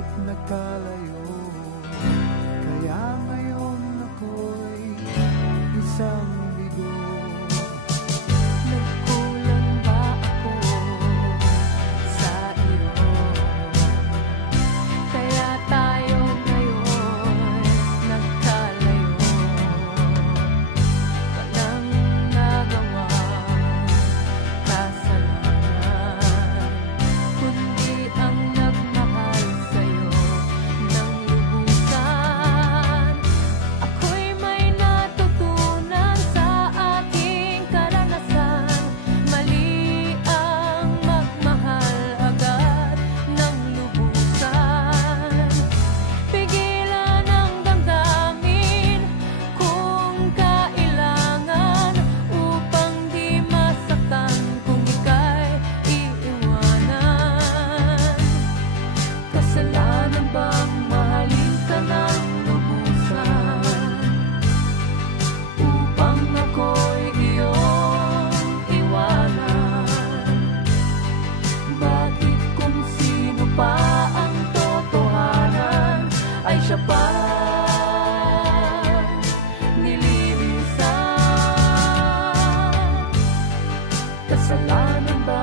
bakit nagkalayo? Kaya ngayon ako'y isang bigo. Nagkulang ba ako sa iyo? Kaya tayo ngayon nagkalayo. Walang nagawang kasalanan, kundi ang nagmahal sa'yo ng lubusan. Ako'y may natutunan sa aking karanasan. Mali ang magmahal agad ng lubusan. Pigilan ang damdamin kung kailangan, upang di masaktan kung ika'y iiwanan. Kasalanan bang mahalin ka ng lubusan, upang ako'y iyong iwanan? Bakit kung sino pa ang totohanan ay siya pa nililisan? Kasalanan ba